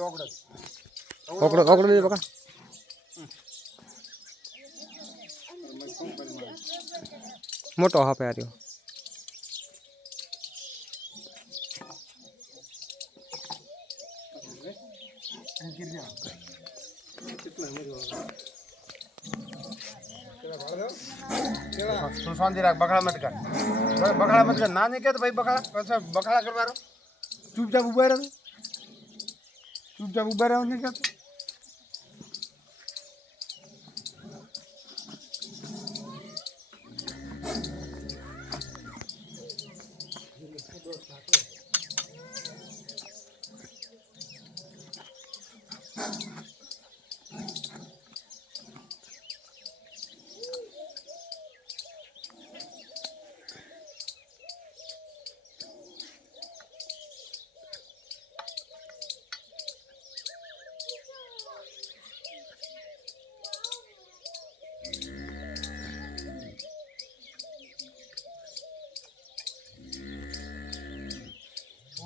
ઓકડો ઓકડો દે બકા મોટો હાપે આર્યો તું શાંતિ રાખ બગાડા મત કર બગાડા મત કર ના નહીં કે તો ભાઈ બગાડા બગાડા કરવાનો ચૂપચાપ ઉભા રહે ચૂપચાપ ઉભા રહે નહીં કહેતો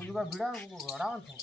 juga bilang orang tuh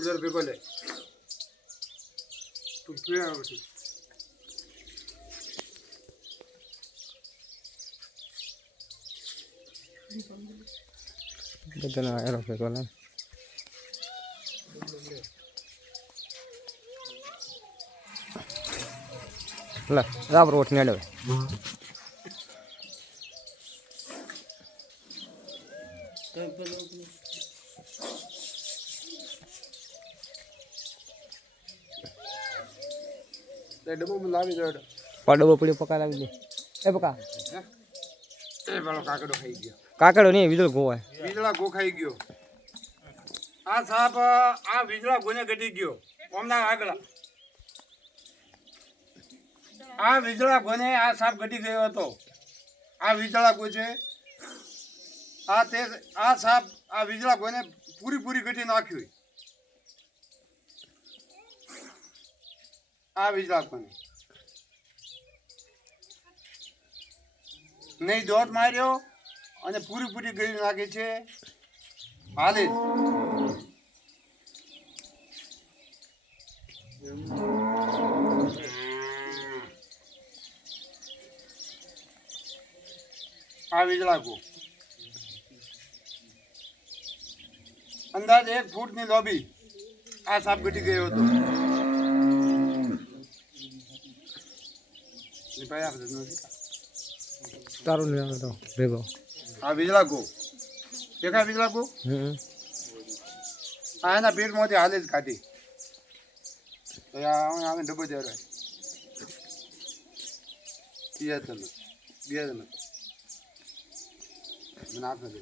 udah lebih boleh tuh ya betul betul lah erok betul lah dah berut ni ada ડબ્બો લાવી દો પડવો પડ્યો પકા લાવી દે એ પકા એ પેલો કાકડો ખાઈ ગયો કાકડો નહીં વીજળો ગોવાય વીજળા ગો ખાઈ ગયો આ સાપ આ વીજળા ગોને ગટી ગયો ઓમના આગળ આ વીજળા ગોને આ સાપ ગટી ગયો હતો આ વીજળા ગો છે આ સાપ આ વીજળા ગોને પૂરી ગટી નાખ્યું આ વીજળા ગોને નહીં દોટ માર્યો અને પૂરી ગળી નાખી છે હાલે આ વીજળા ગો અંદાજ 1 ફૂટની લોબી આ સાપ ગટી ગયો હતો તારું નહીં આવે તો ભેગો આ વીજળા ગો દેખાય વીજળા ગો આ એના પેટમાંથી હાલે જ કાઢી આવે ડબ્બો જ્યારે બે મને આપને દે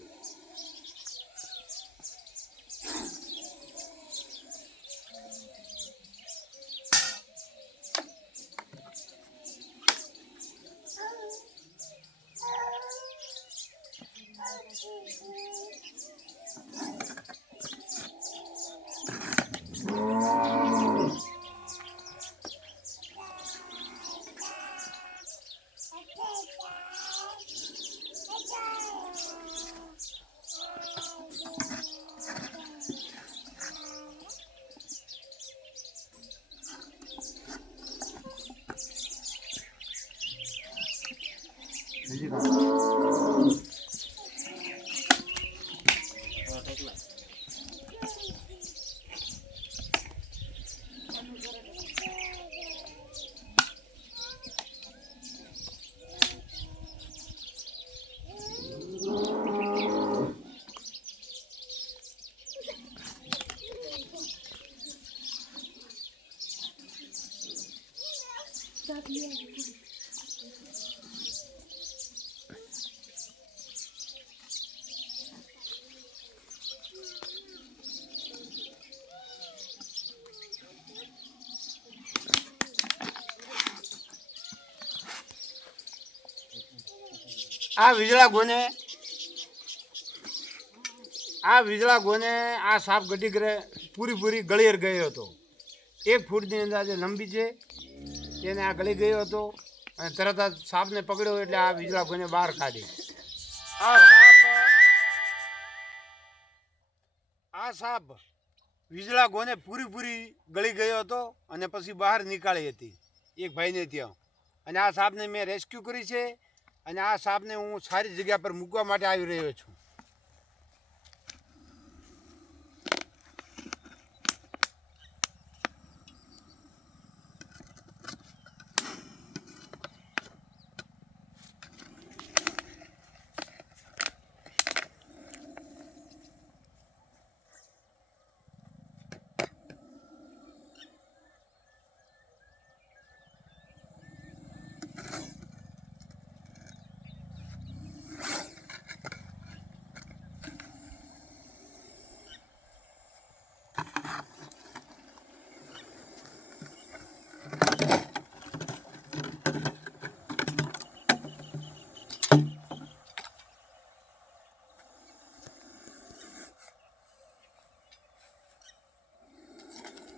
આ વીજળા ગોને આ સાપ ગઢી કરે પૂરી ગળીર ગયો હતો. 1 ફૂટની અંદાજે લંબી છે. તેને આ ગળી ગયો હતો અને તરત જ સાપને પકડ્યો એટલે આ વીજળા ગોને બહાર કાઢી. આ સાપ વીજળા ગોને પૂરી ગળી ગયો હતો અને પછી બહાર નીકાળી હતી એક ભાઈને ત્યાં. અને આ સાપને મેં રેસ્ક્યુ કરી છે અને આ સાપને હું સારી જગ્યા પર મૂકવા માટે આવી રહ્યો છું.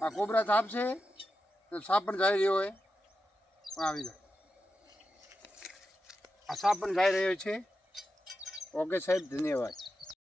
આ કોબરા સાપ છે. સાપ પણ જઈ રહ્યો હોય આવી જાય. આ સાપ પણ જઈ રહ્યો છે. ઓકે સાહેબ, ધન્યવાદ.